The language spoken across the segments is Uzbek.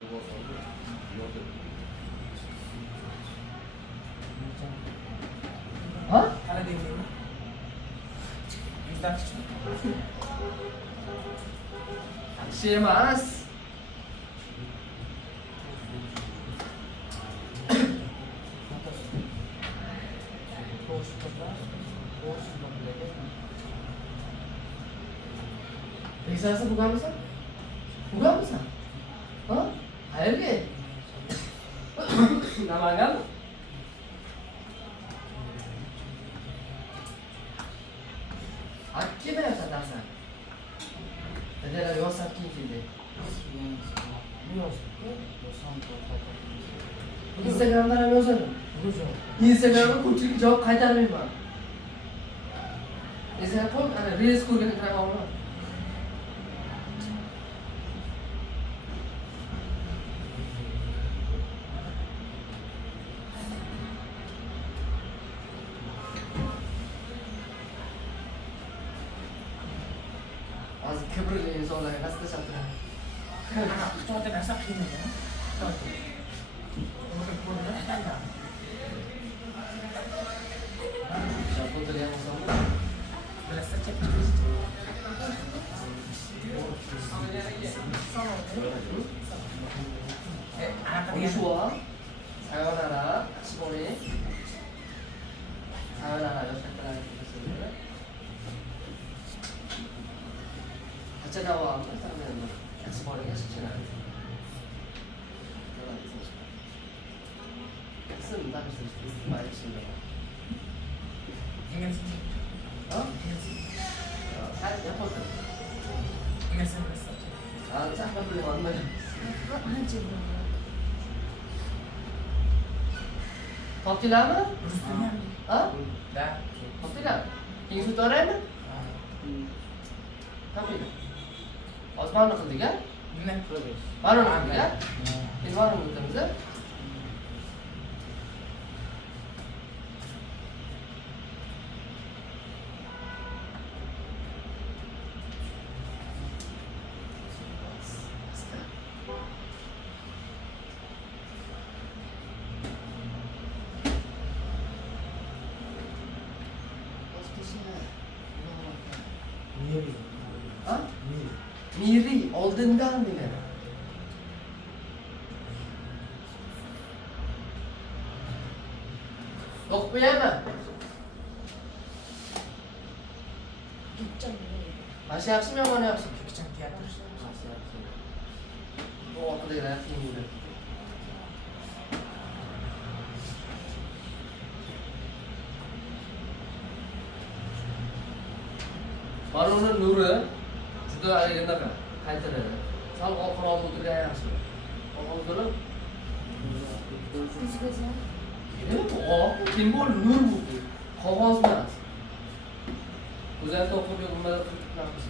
Ha? Kana deneyim mi? Yüzden küçük. Şey emas. Eksası bukan mısın? Bukan mısın? Ha? Hayır ki. Namangan mı? Akki mi yapsadarsan? Neler yoksa kim fildi? Instagram'dan ham yozadim. Instagram'da ko'pchilik javob qaytarmayman. Instagram ana reels ko'rganda kira qolaman. Hozir kibrli insonlarga qasd tashlattiradi. Xitoyda narsa qiynaydi. Foto'larga olsam. Bilasizlar chek. Bonjour. Sayonara. Shimori. Sayonara. Yoshlar bilan 같이 나와. 그러면 같이 버리게 시키나. 쓴다 그래서 많이 쓴다. Ingin sih. 어? 잘 yapalım. Ingin sih bilasizlar. 아, 잠깐 불러 왔나? Koktilar mı? Rustumnya. Ha? Dah. Koktilar. King Sultan mı? Tabii. Osmanlı kıldık ha? Ne? Var onu kıldık ha? Biz var onu kıldığımızda. Ha? Miri oldundan bile. Yok bu yana. Başka yapsın mı ama ne yapsın? Küçük tiyatro. Bu ortada yer filmde. Mana uni nuri juda anaqa qaytaradi. Sal oxir olib o'tirgan yaxshi. Oxir o'tirib. Kim bo'l nur bu. Qog'oz emas. O'zini o'qib nima qilamiz?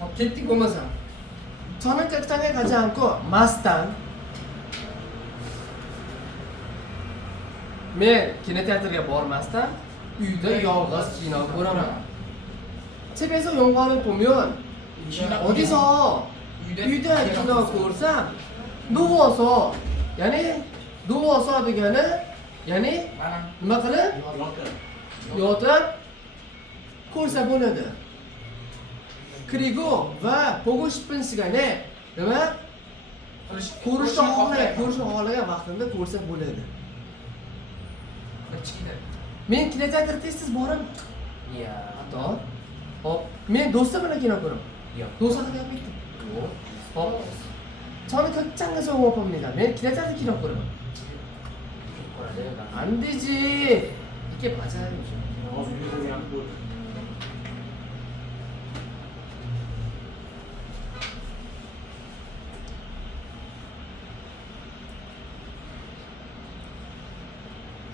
Hop ketdik bo'lmasa. Chanakkaga qachonku masdan men kinoteatrga bormasdan uyda yolg'iz kino ko'raman. 집에서 영화를 보면 어디서 uyda kino ko'rsam 누워서 degani ya'ni Mana. nima qilib yotib ko'rsa bo'ladi. 그리고 va 보고 싶은 시간에 nima ko'rishni xohlagan vaqtimda ko'rsa bo'ladi. Men kinoteatrga tez boraman. Iya. Hatto hop men do'stlar bilan kino ko'raman. Yo'q. 도서관 있다. 어? 저는 극장에서 영업합니다. 매일 기다려서 기록 그러면 안 되지. 이게 맞아요.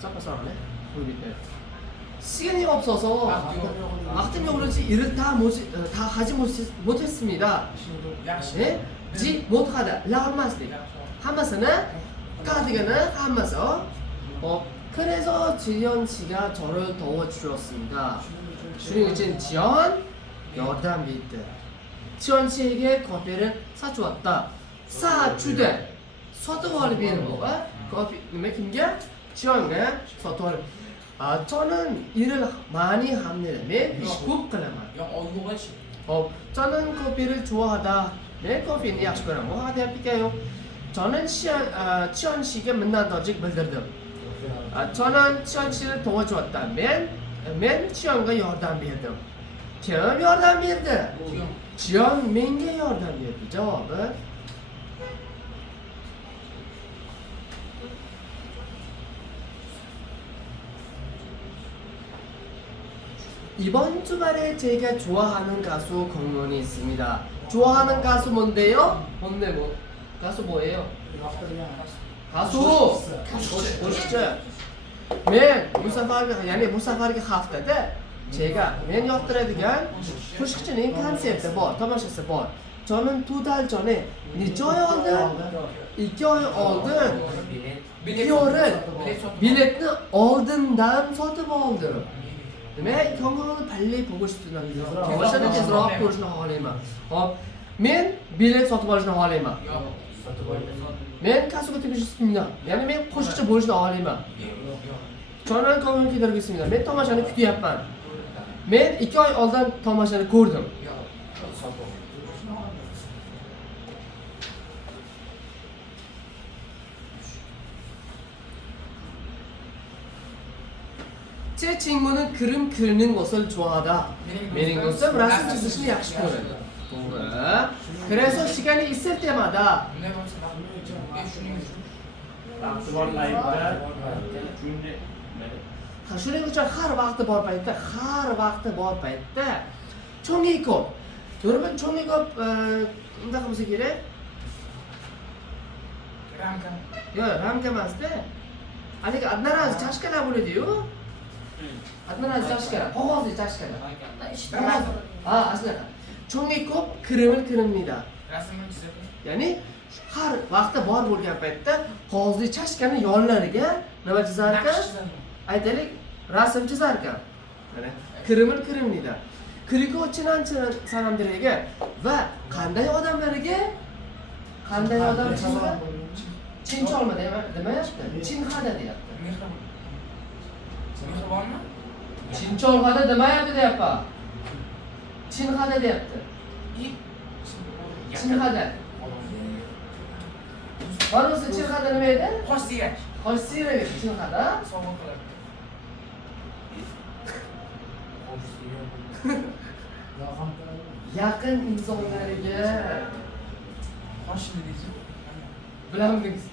섞어서네. 시간이 없어서 막 때문에 그런지 일을 다 가지 못했습니다. 네? 지 못하다. 라마스리. 하마스는 카드가는 하마스. 그래서 지연 씨가 저를 도와주었습니다. 주인공은 지연 yordam berdi. Chiyonchiga kopiyaga sachvatda. Sachuda. Sotib olib bermoq, kopi nima kimga? Chiyonga sotib olib. Chonin iril ma'ni hamni men ish ko'p qilaman. Yo'q, yo'q. Hop, chonin kopiyaga chuvoda. Men kopiyani yaxshi ko'raman. Bu deyapti yo'q. Chonin Chiyonchiga minnatdorchilik bildirdim. Chonin Chiyonchini to'g'richvatda. Men Chiyonga yordam berdim. Kim yordam berdi? Chiyon menga yordam berdi. Javobi 이번 주말에 제가 좋아하는 가수 공연이 있습니다. 좋아하는 가수 뭔데요? 뭔데 뭐? 가수 뭐예요? 가수! 보시죠. Men Musafarga haftada men yoqtiradigan qo'shiqchining konserti bor, tomoshasi bor. Chonin 2 dal 전에 necha oy oldin? 2 oy oldin biletni oldindan sotib oldim. Nima konsertni palli 보고 싶지는 tomoshani tezroq ko'rishni xohlayman. Hop, men bilet sotib olishni xohlayman. Men kasuga tegishimda, ya'ni men qo'shiqchi bo'lishni xohlayman. Chonin konsertga kirgizimda, men tomoshani kutyapman. Men 2 oy oldin tomoshani ko'rdim. 제 친구는 그림 그리는 것을 좋아하다. mening do'stim rasm chizishni yaxshi ko'radi. To'g'ri. 그래서 시간이 있을 때마다 shuning uchun har vaqti bor paytda cho'ngi ko'p. Yuribman cho'ngi ko'p unda bo'lsa kerak. Ramka. Yo'q, ramka emasda. Haligi одноразовый chashkalar bo'ladi-yu. одноразовый chashka, qog'ozli chashkalar. Ha, aslida cho'ngi ko'p kirimida. Rasmni chizadi. Ya'ni har vaqti bor bo'lgan paytda qog'ozli chashkani yonlariga nima chizar ekan? Aytaylik, rasm chizar ekan. Mana kirimida. Kiriko chinanchilar sanamdiriga va qanday odamlarga? Qanday odam chizgan? Chincholma demayapti. Chinxada deyapti. Mehribonmi? Chincholg'ada demayapti deyapti. Chinxada deyapti. Chinxada. Barisi chinxada nima edi? Qosh siyrak. Qosh siyrak chinxada. Sovg'a qiladi. Yaqin insonlarga Qoshni deysiz. bilamdingiz.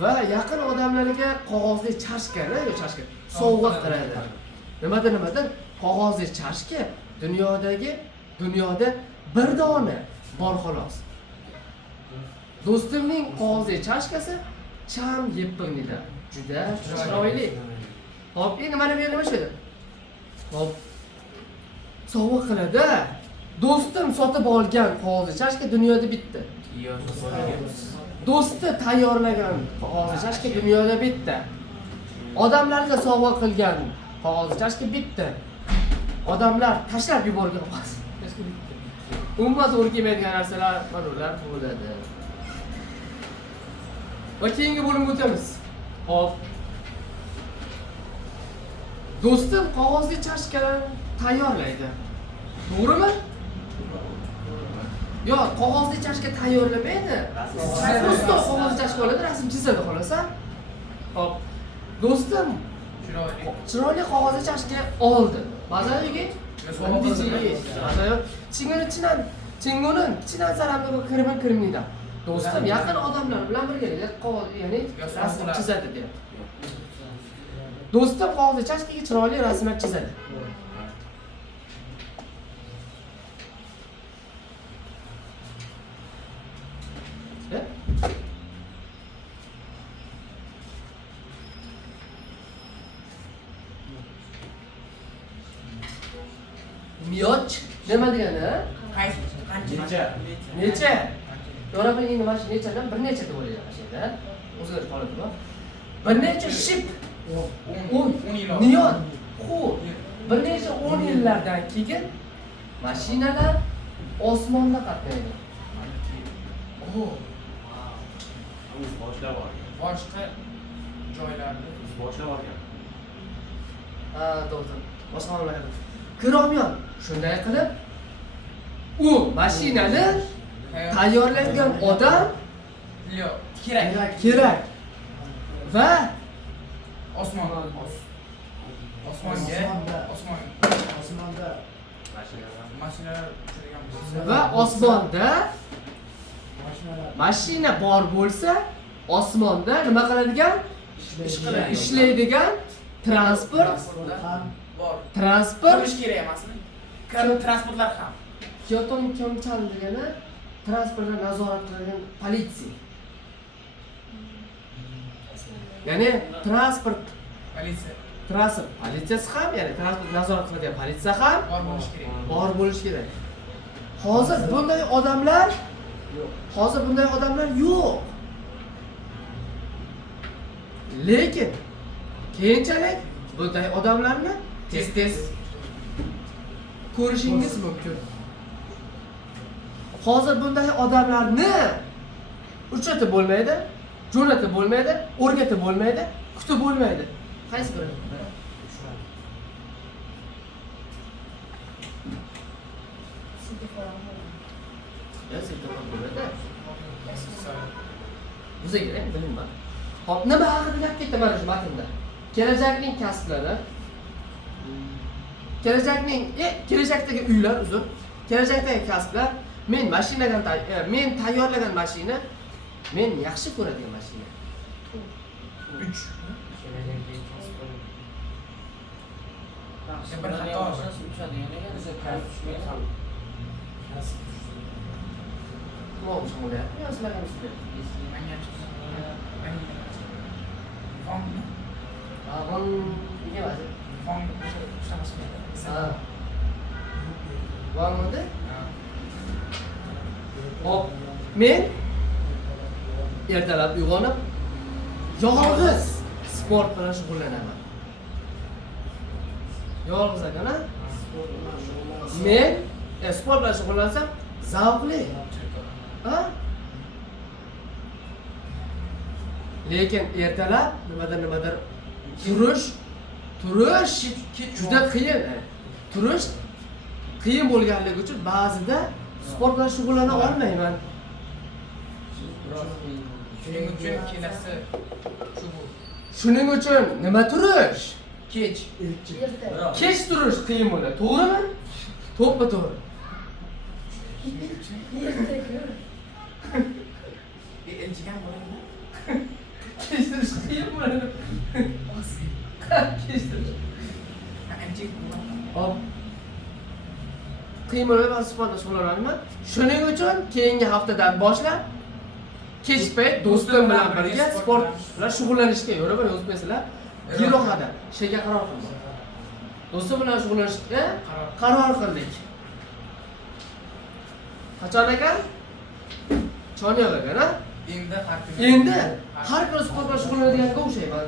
Va yaqin odamlarga qog'ozli chashkani, chashka sovg'a qiladi. Nimadan qog'ozli chashka dunyoda bir dona bor xolos. Do'stimning qog'ozli chashkasi cham yepinida. Juda chiroyli. Hop, endi mana bu yerda nima ishlaydi? Hop. Sovg'a qiladi. Do'stim sotib olgan qog'ozli chashka dunyoda bitta. Do'sti tayyorlagan qog'ozli chashka dunyoda bitta. Odamlarga sovg'a qilgan qog'ozli chashka bitta. Odamlar tashlab yuborgan qog'ozli chashka bitta. Umuman to'g'ri kelmaydigan narsalar mana ular bo'ladi. Va keyingi bo'limga o'tamiz. Hop. Do'stim qog'ozli chashkalarni tayyorlaydi. To'g'rimi? Yo'q, qog'ozli chashka tayyorlamaydi. Ustoz qog'ozli chashka oladi, rasm chizadi xolos. Hop. Do'stim chiroyli qog'ozli chashka oldi. Mazaliga 친구는 친한 사람들과 그림을 그립니다. do'stim yaqin odamlar bilan birgalikda ya'ni rasm chizadi deyapti. Do'stim qog'ozli chashkaga chiroyli rasmlar chizadi. Miyoch nima degani? Necha? Yarabining nimasi nechadan bir necha deb o'ylayman shunda. O'zgarib qoladi bu. Bir necha ship. 10 million. Xo'p, bir necha 10 yillardan keyin mashinalar osmonda qatnaydi. Oh, Biz boshlab olgan. boshqa joylarda. Biz boshlab olgan. Ha, to'g'ri. Boshqa mamlakatda. Kiromyon shunday qilib u mashinani tayyorlangan odam Yo'q, kerak. kerak va Osmon. Osmonga. Osmon. Osmonda Mashinalar uchadigan bo'lsa. va osmonda mashinalar mashina bor bo'lsa, osmonda nima qiladigan? ishlaydigan. Ishlaydigan transport ham Bor. transport Bo'lish kerak emasmi? Transportlar ham. Kyoto Pyeongchang degani transportni nazorat qiladigan politsiya. Ya'ni transport politsiyasi ham, ya'ni transport nazorat qiladigan politsiya ham Bor bo'lish kerak. bor bo'lishi kerak. Hozir bunday odamlar yo'q. Lekin keyinchalik bunday odamlarni tez ko'rishingiz mumkin. Hozir bunday odamlarni uchratib bo'lmaydi, jo'natib bo'lmaydi, o'rgatib bo'lmaydi, kutib bo'lmaydi. Qaysi biri? Bizga kerak, bilmayman. Hop, nima haqida gap ketdi mana shu matnda? Kelajakning kasblari, kelajakdagi uylar, kelajakdagi kasblar, men tayyorlagan mashina, men yaxshi ko'radigan mashina. 3. Bir xato. Nima bo'lsa bo'lyapti? Yo, sizlarga ustiga. Avon nega vazir? Ha. Bormidi? Hop, men ertalab uyg'onib, yolg'iz sport bilan shug'ullanaman. Yolg'iz ekan-a? Men sport bilan shug'ullansam zavqli. Ha? Lekin ertalab nimadir turish juda qiyin. Turish qiyin bo'lganligi uchun ba'zida sport bilan shug'ullana olmayman. Shuning uchun kelasi Shuning uchun nima turish? kech. Kech turish qiyin bo'ladi, to'g'rimi? To'g'ri. Elchigan bo'ladimi? Kech turish qiyin bo'ladi. Kech turish. Hop. Qiyin bo'ladi, men sportda shug'ullanaman. Shuning uchun keyingi haftadan boshlab kech payt do'stim bilan birga sport bilan shug'ullanishga yo'l o'tmaysizlar. Girohada ishga qaror qildik. Do'stim bilan shug'ullanishga qaror qildik. Qachon ekan? Chonyaq ekan-a? Endi har kuni sport bilan shug'ullanadianga o'xshayman.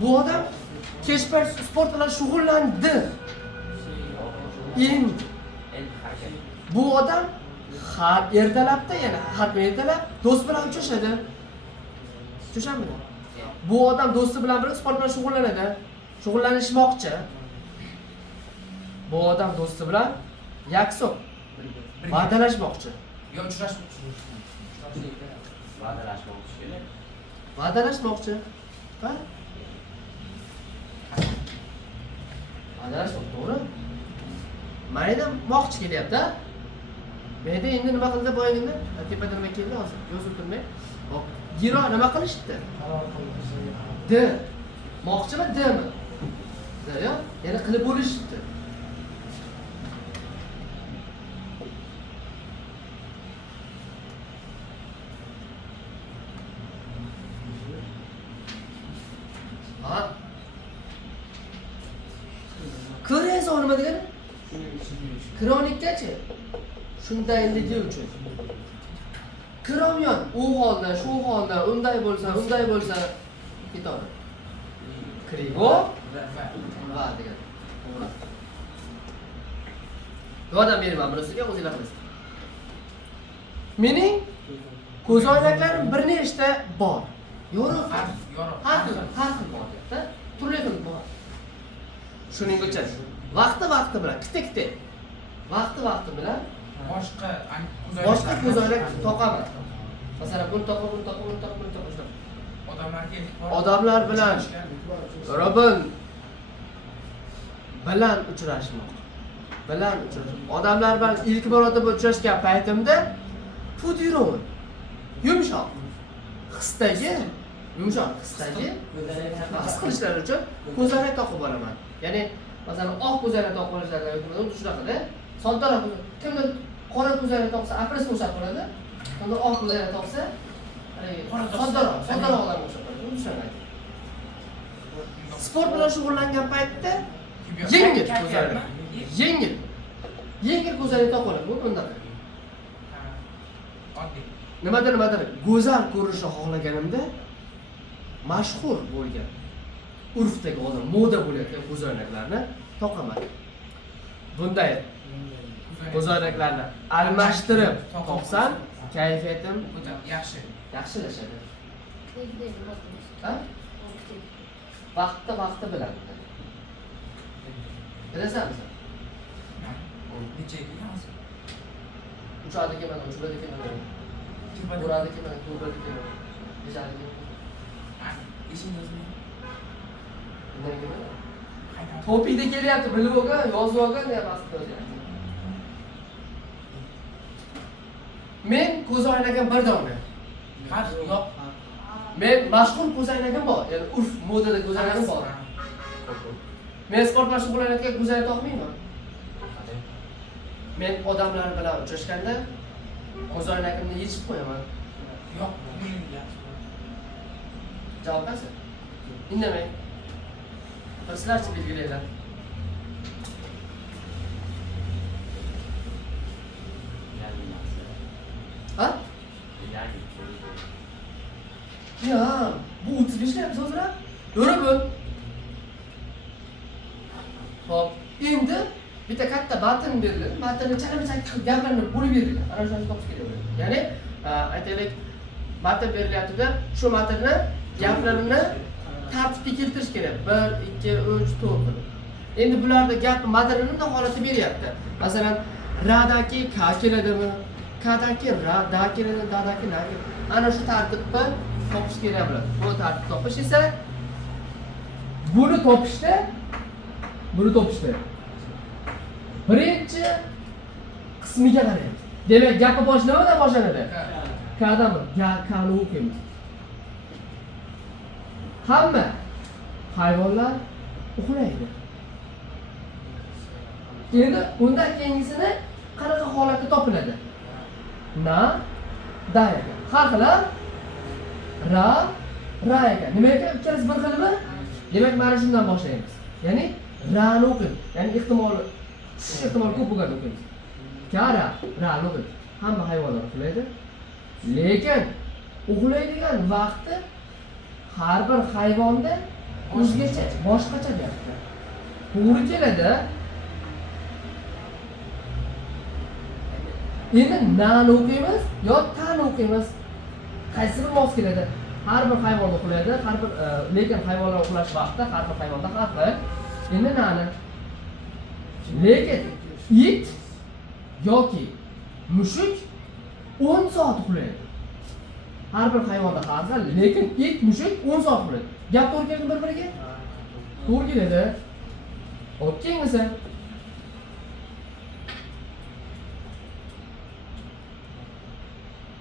Bu odam kech payt sport bilan shug'ullandi. Endi bu odam har ertalabda, ya'ni har kuni ertalab do'st bilan uchrashadi. Tushunamizmi? Bu odam do'sti bilan birga sport bilan shug'ullanadi. Shug'ullanishmoqchi. Bu odam do'sti bilan yakson va'dalashmoqchi. Yo, uchrashmoqchi. Va'dalashmoqchi. Ha? Va'dalashmoqchi, to'g'ri? Mayda moqchi kelyapti. Menda endi nima qildi boyagina? Tepada nima keldi hozir? Yozib turmay. Hop, giro nima qilishdi? qaror qildi. D. Moqchimi, Dmi? D, yo? Yana qilib bo'lishdi. Ha? Ko'raysiz nima degani? Kronikkachi shundaylig'i uchun. Kiromyon u holda, shu holda, unday bo'lsa ketaveradi. Krigo va degan. Yordam beraman bunisiga, o'zinglar qilasiz. Mening ko'zoynaklarim bir nechta bor. Yorug'. Har xil bor deb-da. Turli xil bor. Shuning uchun vaqti bilan, kitta. Vaqti bilan boshqa ko'zoynak toqaman. Masalan, buni toqib. Odamlar bilan Robin bilan uchrashmoq. Odamlar bilan ilk marotaba uchrashgan paytimda pudiron yumshoq hisdagi his qilishlari uchun ko'zoynak toqib olaman. Ya'ni masalan oq ko'zoynak toqib olishlari yoki shunaqada soddaroq kimdir qora ko'zoynak toqsa apres o'xshab qoladi. Kimdir oq ko'zoynak toqsa soddaroq odam o'xshab qoladi. Tushunadi. Sport bilan shug'ullangan paytda yengil ko'zoynak toqib oladi. Bu bunday. Nimadir go'zal ko'rinishni xohlaganimda mashhur bo'lgan urfdagi odam moda bo'layotgan ko'zoynaklarni toqaman. Bunday ko'zoynaklarni almashtirib toqsam kayfiyatim yaxshilashadi. Ha? Vaqti bilan. Bilasanmi? Uchadiki mana. Buradiki mana, buradiki mana. Bisadiki. Topida kelyapti, bilib olgan, yozib olgan deyapti. Men ko'zoynagim bir dona. Yo'q. Men mashhur ko'zoynagim bor. Ya'ni urf modada ko'zoynagim bor. Men sport bilan shug'ullanayotgan ko'zoynak taqmayman. Men odamlar bilan uchrashganda ko'zoynagimni yechib qo'yaman. Yo'q, javob qaysi? Indamang. Sizlarchi belgilanglar. Ha? Ya, bu 35 ga so'zlar. Yuribim. Xo'p, endi bitta katta batn berildi. Batnni chalama-chakib gaplarni bo'lib berilgan. Ana shuni topish kerak. Ya'ni, aytaylik, batn berilyapti-da, shu matnni gaplarini tartibga keltirish kerak. 1, 2, 3, 4 qilib. Endi bularda gap matnini bunday holatda beryapti. Masalan, radaki ka keladimi? Kadaki ra, da keladimi? Dadaki na keladimi? Ana shu tartibda topish kerak bo'ladi. Bu tartib topish esa buni topishda birinchi qismiga qaraymiz. Demak, gapni bosh nimadan boshlanadi? Kadami? Kani o'qiymiz. Hamma hayvonlar uxlaydi. Endi undan keyingisini qanaqa holatda topiladi? Na, da ekan. Har xillar ra ekan. Nima ekan? Ikkalasi bir xilmi? Demak, mana shundan boshlaymiz. Ya'ni ra'ni o'qing. Ya'ni ehtimol ko'p bo'lgan o'qiymiz. Kara, ra'ni o'qing. Hamma hayvonlar uxlaydi. Lekin uxlaydigan vaqti har bir hayvonda o'zgacha, boshqacha deyapti. To'g'ri keladi. Endi nani o'qiymiz yo tani o'qiymiz? Qaysi bir mos keladi? Har bir hayvon uxlaydi, lekin hayvonlar uxlash vaqti har bir hayvonda har xil. Endi nani? Lekin it yoki mushuk 10 soat uxlaydi. Har bir hayvonda har xil, lekin it, mushuk 10 soat uxlaydi. Gap to'g'ri keldimi bir-biriga? To'g'ri keladi. O'tkingmisa?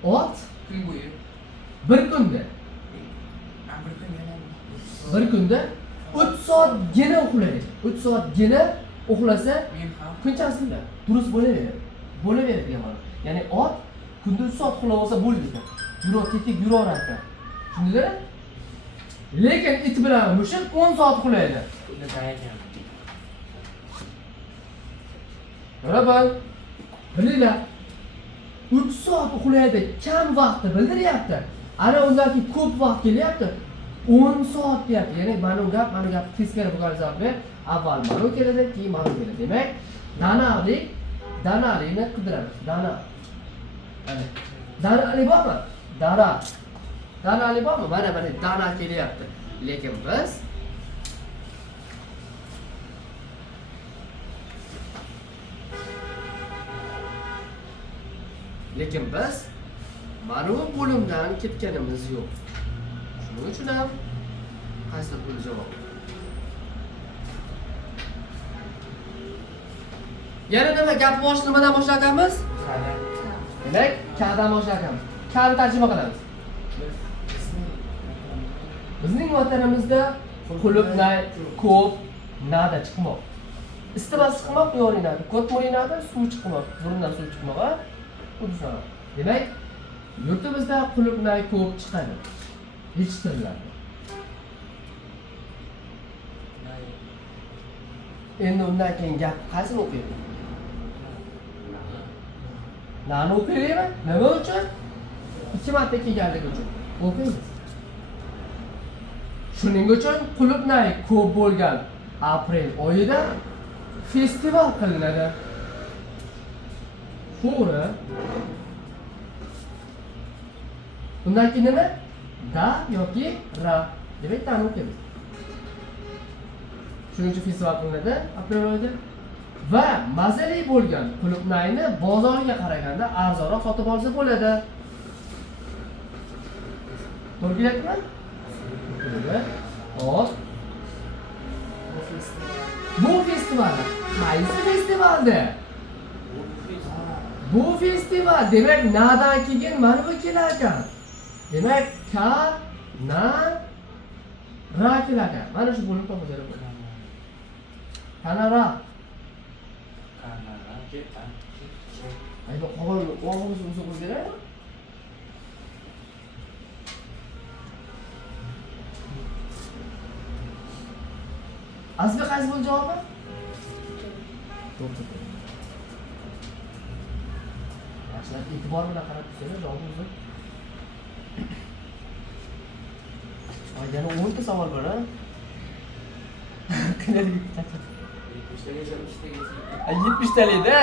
Ot kun bo'yi. Bir kunda 3 soatgina uxlaydi. 3 soatgina uxlasa, kunchasida durust bo'laveradi degan ma'no. Ya'ni ot kunda 3 soat uxlab olsa bo'ldi. Tetik yuraverar ekan. Tushundinglar? Lekin it bilan mushuk 10 soat uxlaydi. Mana bilinglar. 3 soat uxlaydi, kam vaqtni bildiryapti. Ana undan keyin ko'p vaqt kelyapti. 10 soat deyapti. Ya'ni mana gap teskari bo'lgan hisobda avval mana keladi, keyin mana keladi. Demak, danalikni qidiramiz. Danali bormi? Danali bormi? Mana dana kelyapti. Lekin biz mana bu bo'limdan ketganimiz yo'q. Shuning uchun ham qaysidir pul javob. Yana nima gap nimadan boshlayapmiz? Demak, kadan boshlayapmiz. Kani tarjima qilamiz. Bizning vatanimizda qulupnay ko'p nada chiqmoq. Istimasi chiqmoq yo'rinadi. Ko'p mo'rinadi, suv chiqmoq. Burundan suv chiqmoq va uzoq. Demak, yurtimizda qulupnay ko'p chiqadi. Yetishtiriladi. Endi undan keyin gap qaysini o'qiymiz? Nani o'qiymiz? Nima uchun? 2 marta kelganligi uchun o'qiymiz. Shuning uchun qulupnay ko'p bo'lgan aprel oyida festival qilinadi. To'g'ri. Undan keyin nima? Da yoki ra. Demak, tani o'qiymiz. Shuning uchun festival qilinadi aprel oyida. Va mazali bo'lgan qulupnayni bozorga qaraganda arzonroq sotib olsa bo'ladi. To'g'ri keladimi? Hop. Bu festival qaysi festivalda? Bu festival demak nadan keyin mana bu kelar ekan. Demak ka, na, ra kelar ekan. Mana shu bo'lim topib beradi. Kanara. Ay bu qog'oz o'zi qo'ydilar. Asli qaysi bo'ldi javobi? To'g'ri. Yaxshilab e'tibor bilan qarab tursanglar javob o'zi. Yana 10 ta savol bor, ha? Qanday charchab? 70 talikda.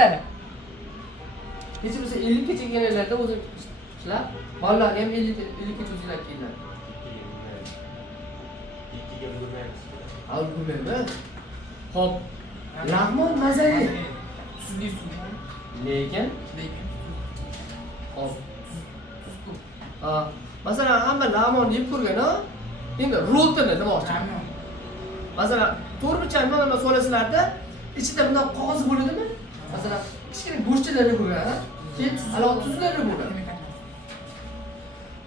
Hech bo'lsa 50 gacha kelganlarda o'zi ishlab, bolalarni ham 50 gacha o'zinglar keladi. Alg'ulmaymiz. Xo'p, lag'mon mazali. Tuzli suv. Lekin hop. Masalan, hamma lag'mon yeb ko'rgan-a? Endi rotini nima ochib? Masalan, to'rtburchak nima so'lasizlarda, ichida bunday qog'oz bo'ladimi? Masalan, kichkina go'shtchilarni ko'rgan-a? Keyin tuzlari bo'ladi.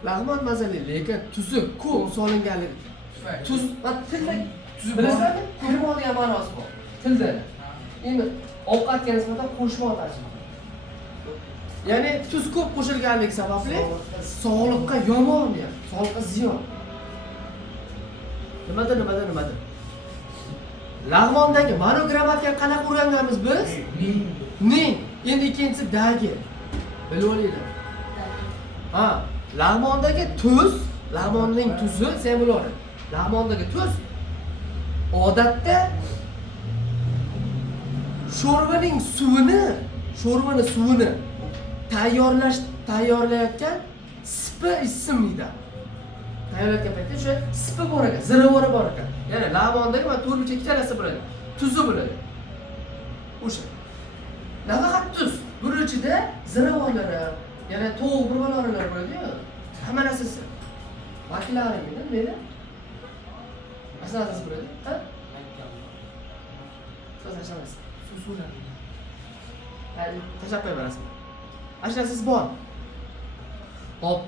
Lag'mon mazali, lekin tuzi ko'p solinganligi. Tuz va tilda bilasizlarmi? Ko'rib olgan ma'nosi bor. Tilda. Endi ovqatga nisbatan qo'shma tarjima. Ya'ni tuz ko'p qo'shilganligi sababli sog'liqqa yomon deyapti. Sog'liqqa ziyon. Nimadir. Lag'mondagi ma'no grammatikani qanaqa o'rganganmiz biz? Ning. Endi ikkinchisi dagi. Bilib olinglar. Ha, lag'mondagi tuz, lag'monning tuzi sen biladi. Lag'mondagi tuz odatda sho'rvaning suvini tayyorlayotgan sipi ismida. Tayyorlayotgan paytda o'sha sipi bor ekan, ziravori bor ekan. Ya'ni lag'mondagi va to'rtburchak ikkalasi bo'ladi. Tuzi bo'ladi. O'sha. Nafaqat tuz, buning ichida ziravorlari, yana tovuq birbalarilar bo'ladi-ku. Hamma narsasi. Vakillari nima? Asal bo'ladi. Ha? So'z Susuna. Tashab qo'yamiz. Ashnasiz bor. Hop,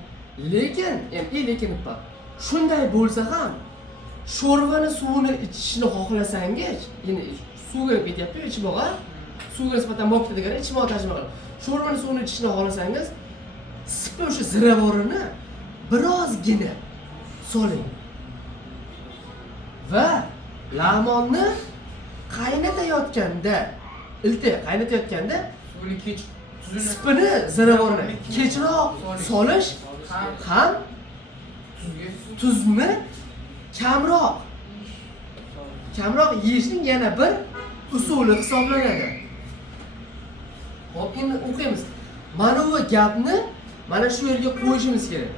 lekin nima? Shunday bo'lsa ham sho'rvani suvini ichishni xohlasangiz, ya'ni suvga ketyapti, ichmoqqa. Suvga nisbatan mo'kta degani ichmoq tarjima qilib. Sho'rvani suvini ichishni xohlasangiz, sipi o'sha ziravorini birozgina soling. Va qaynatayotganda suvini Spini ziravorni kechroq solish ham tuzni kamroq yeyishning yana bir usuli hisoblanadi. Hop, endi o'qiymiz. Mana bu gapni mana shu yerga qo'yishimiz kerak.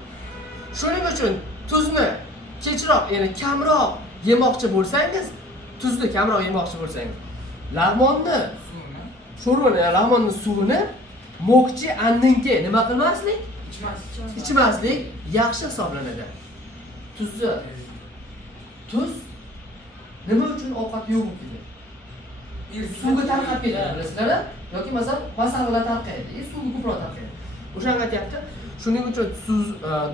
Shuning uchun tuzni kechroq, ya'ni kamroq yemoqchi bo'lsangiz, lag'monni sho'rvani, lag'monni suvini mo'kchi andinki nima qilmaslik? Ichmaslik yaxshi hisoblanadi. Tuz nima uchun ovqat yo'q bo'lib ketadi? Suvga tarqab ketadi, bilasizlar? Yoki masalan, basallar tarqaydi, suvga ko'proq tarqaydi. O'shanga aytyapti. Shuning uchun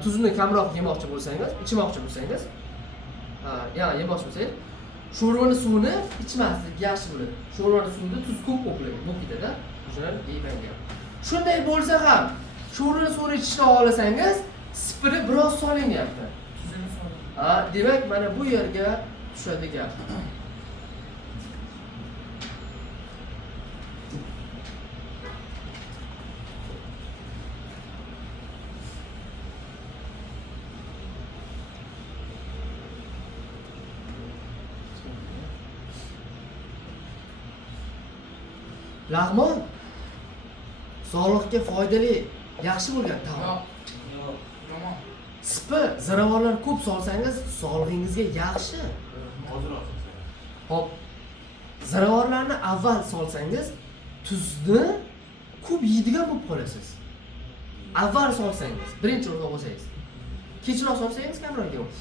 tuzni kamroq yemoqchi bo'lsangiz, yemoqchi bo'lsangiz, sho'rvani suvini ichmaslik yaxshi bo'ladi. Sho'rvani suvida tuz ko'p bo'lib ketadi. O'shalar deyman. Shunday bo'lsa ham, sho'rvani suvini ichishni xohlasangiz, spini biroz soling deyapti. Demak, mana bu yerga tushadi gap. Lag'mon sog'liqqa foydali, yaxshi bo'lgan taom. Spi, ziravorlar ko'p solsangiz, sog'lig'ingizga yaxshi. Hop. Ziravorlarni avval solsangiz, tuzni ko'p yeydigan bo'lib qolasiz. Avval solsangiz, birinchi o'rinda qo'ysangiz. Kechroq solsangiz kamroq yeying.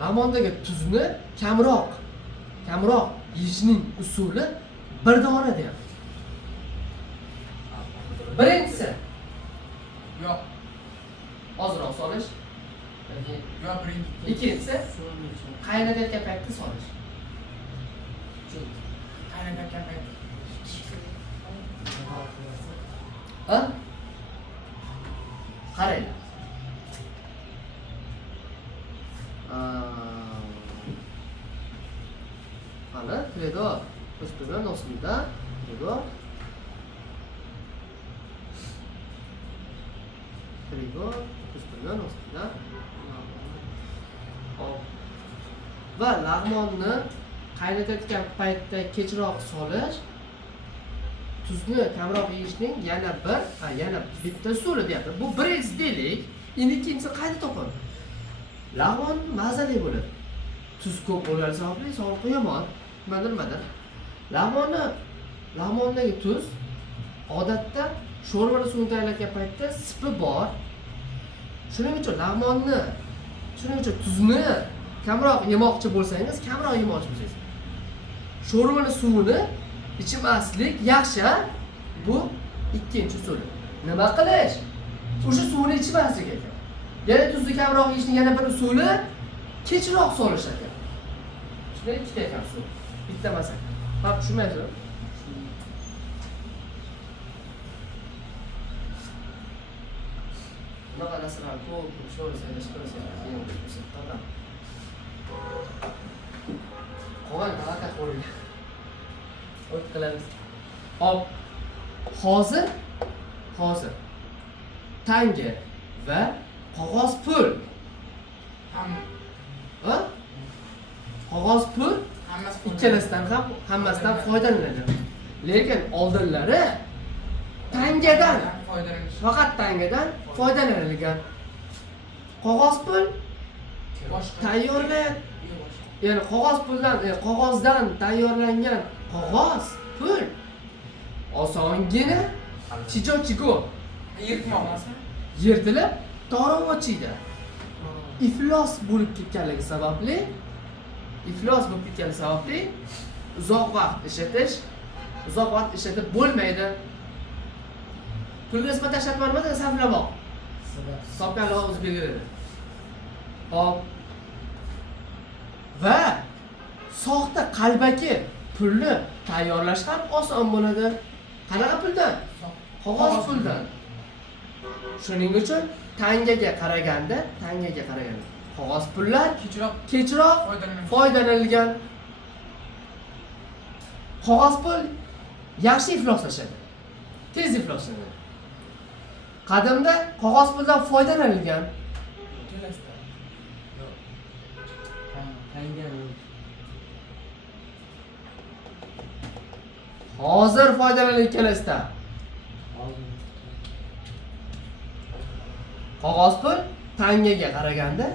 Lag'mondagi tuzni kamroq yeyishning usuli bir dona deyapti. Birinchisi yo'q. Ozroq solish. Yo'q, birinchi. Ikkinchisi qaynatayotgan paytda solish. Qaynatayotgan payt. Ha? Qaranglar. Mana credo ustidan nosida credo ustidan nosida va lag'monni qaynatayotgan paytda kechroq solish tuzni kamroq yeyishning yana bitta usuli deyapti. Bu birinchisi deylik, endi ikkinchisi qayta topamiz. Lag'mon mazali bo'ladi. Tuz ko'p bo'lgani sababli sog'liqqa yomon. Nimadir. Lag'mondagi tuz odatda sho'rvani suvini tayyorlayotgan paytda sipi bor. Shuning uchun tuzni kamroq yemoqchi bo'lsangiz. Sho'rvani suvini ichmaslik yaxshi. Bu ikkinchi usul. Nima qilish? O'sha suvni ichmaslik ekan. Yana tuzni kamroq yeyishning yana bir usuli kechroq solish ekan. Shunday ikkita ekan usul. Bitta emas ekan. Hop, tushunmaysizmi? Bunaqa narsalar ko'p so'rasanglar, keyin ko'rsataman. Qolgan harakat qo'ying. O't qilamiz. Hop. Hozir tanga va qog'oz pul. Qog'oz pul hammasidan foydalanadi. Lekin oldinlari faqat tangadan foydalanilgan. Qog'oz pul tayyorlanadi. Ya'ni qog'ozdan tayyorlangan qog'oz pul osongina chijo yirtilib torov ochiydi. Iflos bo'lib ketganligi sababli uzoq vaqt ishlatib bo'lmaydi. Pulga nisbatan ishlatma nimada sarflamoq. Hisoblarga o'zi belgilaydi. Hop. Va soxta qalbaki pulni tayyorlash ham oson bo'ladi. Qanaqa puldan? Qog'oz puldan. Shuning uchun tangaga qaraganda qog'oz pullar kechroq foydalanilgan. Qog'oz pul yaxshi ifloslashadi. tez ifloslanadi. Qadimda qog'oz puldan foydalanilgan. Kelesda. Yo'q. Tanga Hozir foydalanayotganingizda oldin. qog'oz pul tangaga qaraganda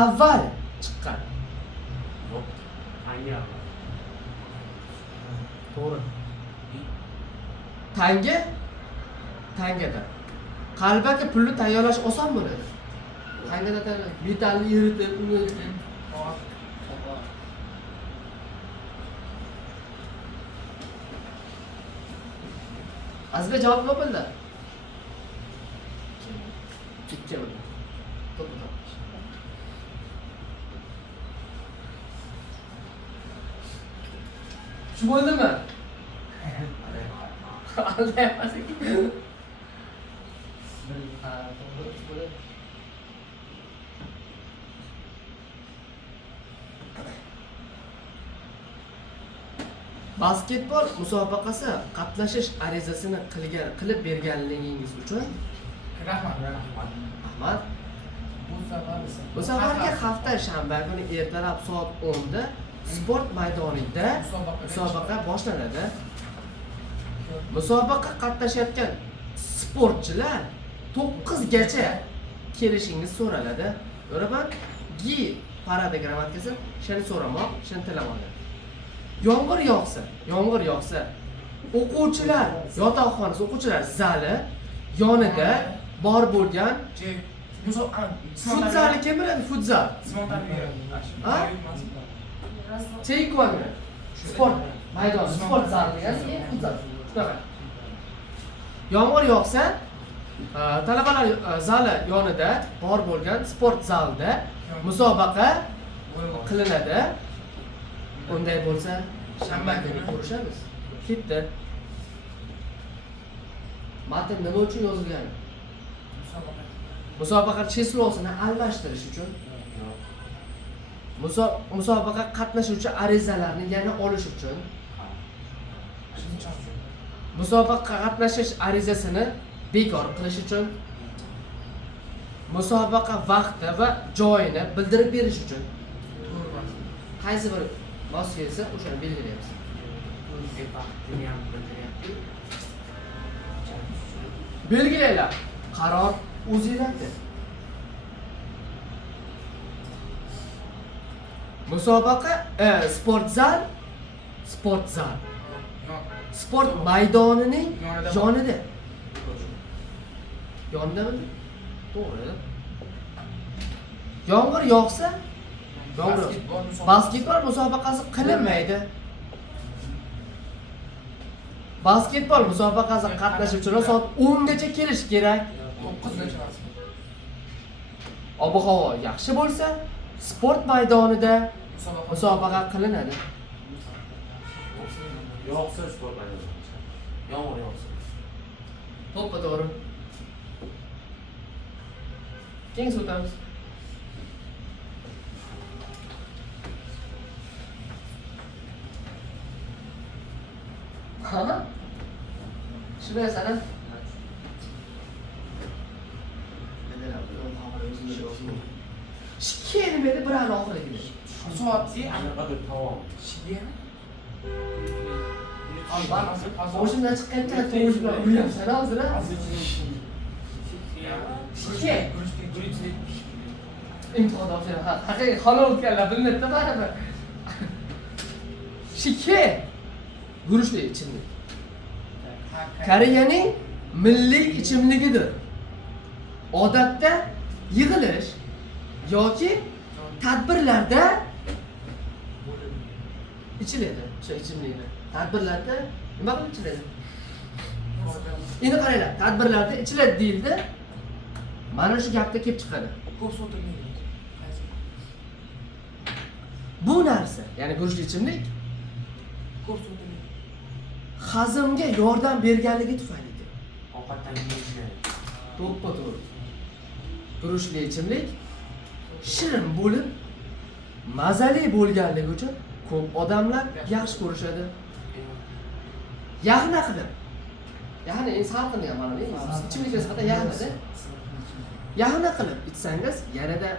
avval chiqqan. Yo'q. Tanga. To'g'ri. Tangada. Qalbaki pulni tayyorlash oson bo'ladi. Tangada metalni eritib, uni Azizbek javob nima bo'ldi? Ikki bo'ldi. To'g'ri. Shu bo'ldimi? Aldayapmiz. Ha, to'g'ri bo'ldi. Basketbol musobaqasi qatnashish arizasini qilib berganligingiz uchun Rahmat. rahmat. Bu Bu safargi hafta shanba kuni ertalab soat 10 da sport maydonida musobaqa boshlanadi. Musobaqa qatnashayotgan sportchilar 9 gacha kelishingiz so'raladi. O'raman gi parada grammatikasi shuni so'ramoq, shuni tilamoqlar. Yomg'ir yog'sa, o'quvchilar yotoqxonasi, o'quvchilar zali yonida bor bo'lgan futzalni kim biladi? Futzal. Ha? Cheykovani. Sport maydoni, sport zali degani futzal. Shunaqa. Yomg'ir yog'sa, talabalar zali yonida bor bo'lgan sport zalida musobaqa qilinadi. Unday bo'lsa, shanba kuni ko'rishamiz. Ketdi. Matn nima uchun yozilgan? Musobaqa cheslovsini almashtirish uchun. Musobaqa qatnashuvchi arizalarni yana olish uchun. Musobaqa qatnashish arizasini bekor qilish uchun. Musobaqa vaqti va joyini bildirib berish uchun. Qaysi bir mos kelsa, o'shani belgilaymiz. Belgilaylar. Qaror o'zingizda. Musobaqa sport zal. Sport maydonining yonida. Yonidami? To'g'ri. Yomg'ir yog'sa, basketbol musobaqasi qilinmaydi. Basketbol musobaqasi qatnashuvchilar soat 10 gacha kelish kerak. 9 gacha. Ob-havo yaxshi bo'lsa, sport maydonida musobaqa qilinadi. Yo'qsa sport maydoni. Yomg'ir yog'sa. To'g'ri. Keng o'tamiz. Ha? Shuni sana. Shikeni meni bir an oxiriga. Soatga Anaqadir tavom. shigeni. Boshimdan chiqqan tovush bilan uryapsan hozir. Shike. Imtihon topshirib, haqiqiy xona o'tganlar bilmaydi baribir. Shike. Guruchli ichimlik. Koreyaning milliy ichimligidir. Odatda yig'ilish yoki tadbirlarda ichiladi. O'sha ichimlikni. Tadbirlarda nima qilib ichiladi? Endi qaranglar, tadbirlarda ichiladi deyildi. Mana shu gapda kelib chiqadi. Ko'p sotilmaydi. Bu narsa, ya'ni guruchli ichimlik Ko'p sotilmaydi. hazmga yordam berganligi tufayli. Ovqatdan keyin To'ppa-to'g'ri. Guruchli ichimlik shirin bo'lib, mazali bo'lganligi uchun ko'p odamlar yaxshi ko'rishadi. yaxna qilib. Ya'ni salqin degan ma'noda, ichimlikka nisbatan yaxnada. Yaxna qilib ichsangiz yanada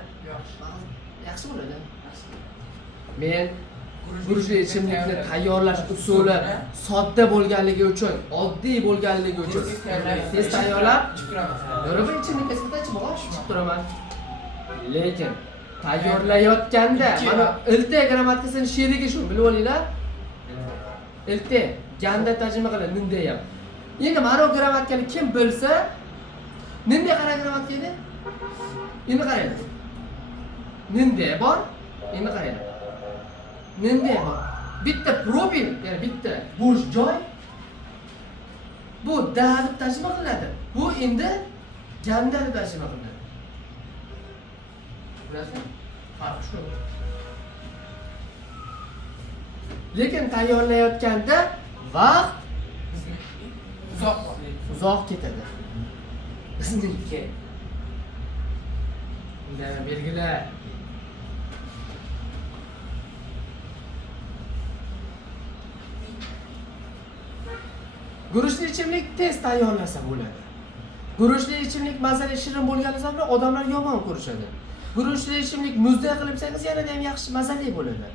yaxshi bo'ladi. Men guruchli ichimlikni tayyorlash usuli sodda bo'lganligi uchun, oddiy bo'lganligi uchun tez tayyorlab, yana bir ichimlikka nisbatan ichib turaman. Lekin tayyorlayotganda mana ilta grammatikasini sherigi shu, bilib olinglar. Ilta ganda tarjima qiladi ninde ham. Endi mana bu grammatikani kim bilsa, ninde qara grammatikani? Endi qaranglar. Ninde bor? Endi qaranglar. Ninde bor? Bitta probin, ya'ni bitta bo'sh joy. Bu da deb tarjima qilinadi. Bu endi ganda deb tarjima qilinadi. Bilasizmi? Farq shu. Lekin tayyorlayotganda vaqt uzoq ketadi. Bizniki. Unda belgilar. Guruchli ichimlik tez tayyorlasa bo'ladi. Guruchli ichimlik mazali shirin bo'lgani sababli odamlar yomon ko'rishadi. Guruchli ichimlik muzday qilib ichsangiz yanada ham yaxshi mazali bo'ladi.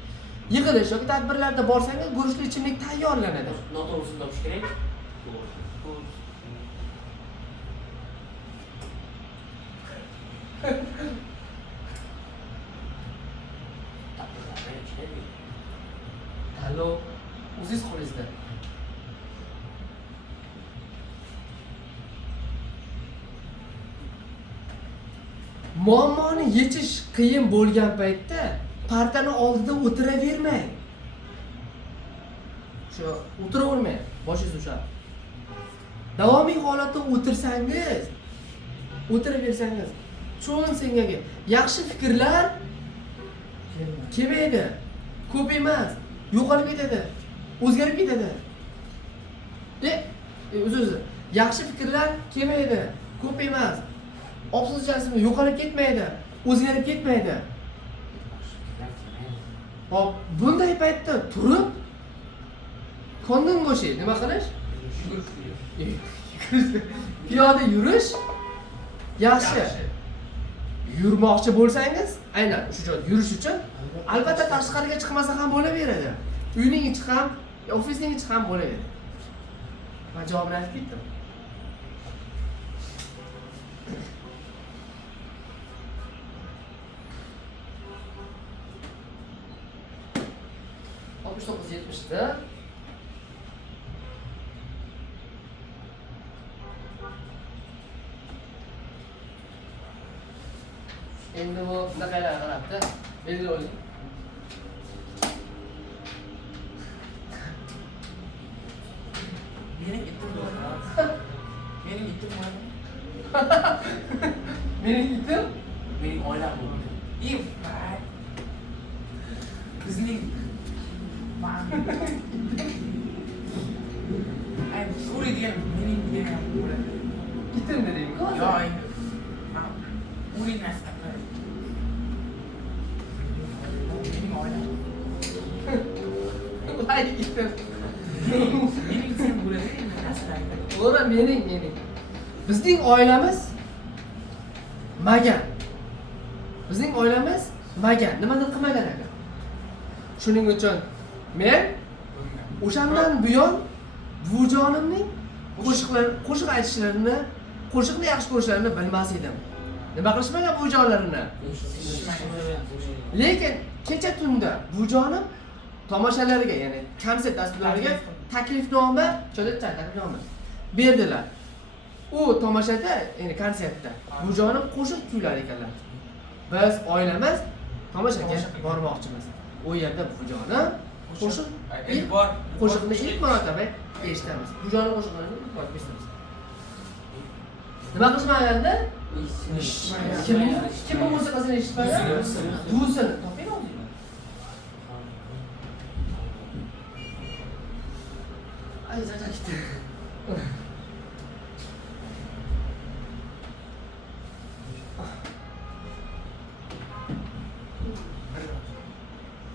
Yig'ilish yoki tadbirlarda borsangiz guruchli ichimlik tayyorlanadi. Noto'g'risini topish kerak. Hallo, o'zingiz qo'lingizda. Muammoni yechish qiyin bo'lgan paytda partani oldida o'tiravermang. Shu o'tiravermang, boshingiz ushab. Davomiy holatda o'tiraversangiz, cho'ng sengaga yaxshi fikrlar kelmaydi. Ko'p emas, yo'qolib ketadi, o'zgarib ketadi. O'zi yaxshi fikrlar kelmaydi, ko'p emas. Obsessiyasini yo'qolib ketmaydi, o'zgarib ketmaydi. Hop, bunday paytda turib qondan bo'shi nima qilish? Piyoda yurish yaxshi. Yurmoqchi bo'lsangiz, aynan shu joyda yurish uchun albatta tashqariga chiqmasa ham bo'laveradi. Uyning ichi ham, ofisning ichi ham bo'laveradi. Men javobni aytib ketdim. Olmuş 970'de endi bu naqaylarga qarabdi belgilab oling. Mening itim bor. Mening itim bor. Mening itim Mening oilam bu. Bizning ay Suri degan mening degan bo'ladi. itim dedingmi? Yo, endi. Uri narsa. Mening oilam. Voy itim. Mening sen bo'ladi, narsalar. To'g'ri, mening. Bizning oilamiz magan. Bizning oilamiz magan. Nimadir qilmagan ekan. Shuning uchun men o'shandan buyon buvijonimning qo'shiq aytishlarini, qo'shiqni yaxshi ko'rishlarini bilmas edim. Nima qilishmagan buvijonlarini? Lekin kecha tunda buvijonim tomoshalariga, ya'ni konsert dasturlariga taklifnoma, taklifnoma berdilar. U tomoshada, ya'ni konsertda buvijonim qo'shiq kuylar ekanlar. Biz oilamiz tomoshaga bormoqchimiz. O yerda buvijonim qo'shiqni ilk marotaba eshitamiz. Buvijonim qo'shiqlarini ilk marotaba eshitamiz. Nima qilishmaganda? Kimning musiqasini eshitmagan? Buvisini toping oldinglar. Ay, zaten gitti.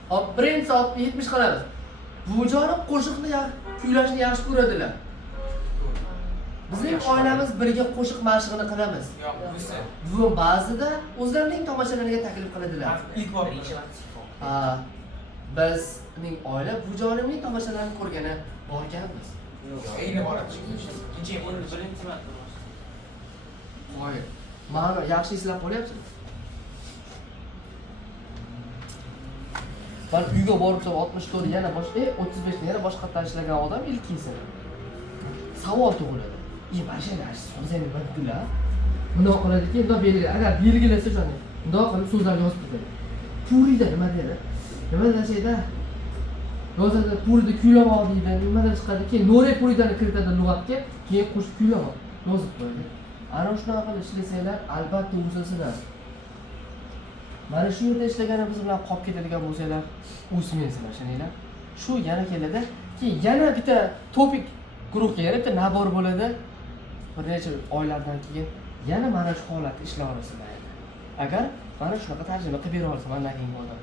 Hop, birinchi soat 70 qilamiz. buvijonim qo'shiqni kuylashni yaxshi ko'radilar. Bizning oilamiz birga qo'shiq mashqini qilamiz. Yo'q, buvisi. Buvim ba'zida o'zlarining tomoshalariga taklif qiladilar. İlk bor. Birinchi vaqt sifon. Ha, bizning oila buvijonimning tomoshalarini ko'rgani borganmiz. Endi boradi. Ikkinchi Endi bo'ldi. birinchi marta bor. Voy, ma'no yaxshi eslab qolyapsiz. Ben uyga borib turib 64 yana boshqa 35 yana boshqa ishlagan odam ilkisi. Savol tug'iladi. Mana shu narsa so'zini bildilar. Bundoq qiladiki, bundoq belgilar. Agar belgilasa o'shani, bundoq qilib so'zlar yozib qo'yadi. Purida nima deydi? Nima desayda? Yozadi purida kuylamoq deydi. Nimadan chiqadi? Keyin Nore puridani kiritadi lug'atga, keyin qo'shib kuylamoq yozib qo'yadi. Ana shunaqa qilib ishlasanglar, albatta o'sasizlar. Mana shu yerda ishlaganimiz bilan qolib ketadigan bo'lsanglar, o'smaysizlar, tushuninglar. Shu yana keladi. Keyin yana bitta topik guruhga yana bitta nabor bo'ladi. Bir necha oylardan keyin yana mana shu holatda ishlay olasizlar. Agar mana shunaqa tarjima qilib bera olsa, mendan keyingi odam.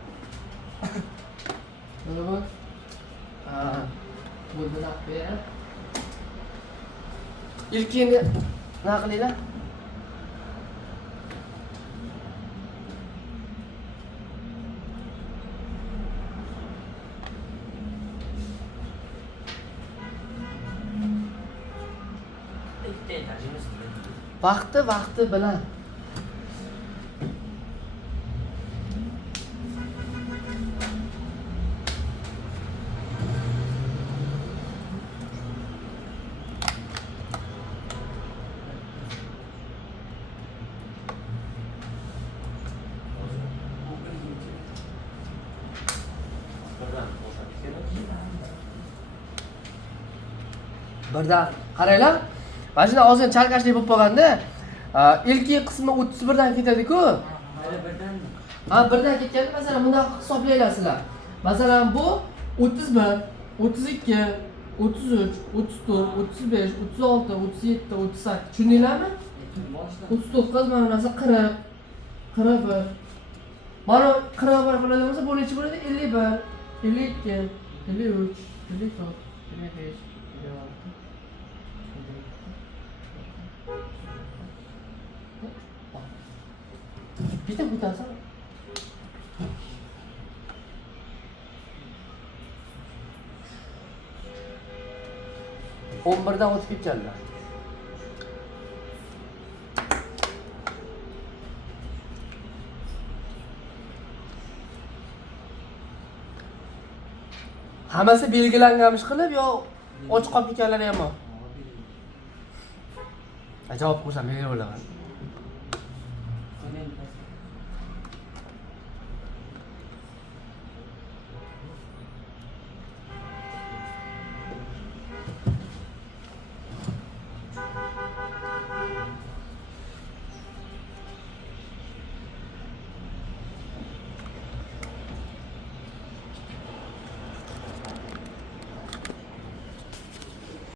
To'g'rimi? Ha. Bo'ldi naqbiya. Ilkini nima qilinglar? Bitta tarjimasi bilan. Vaqti bilan. Birdan bo'shab Birdan qaranglar. Mana shunday ozgina chalkashlik bo'lib qolganda, ilk qismi 31 dan ketadi-ku. Mana birdan Ha, birdan ketganda masalan bunday hisoblaylasizlar. Masalan bu 31, 32, 33, 34, 35, 36, 37, 38. Tushundinglarmi? 39 mana bunasi 40, 41. Mana 41 qiladigan bo'lsa, bu necha bo'ladi? 51, 52, 53, 54, 55, 56. Bitta butasi. On birdan o'tib ketganlar. Hammasi belgilanganmish qilib yo ochiq qolib ketganlari ham bor. Javob qo'ysam nega bo'laman?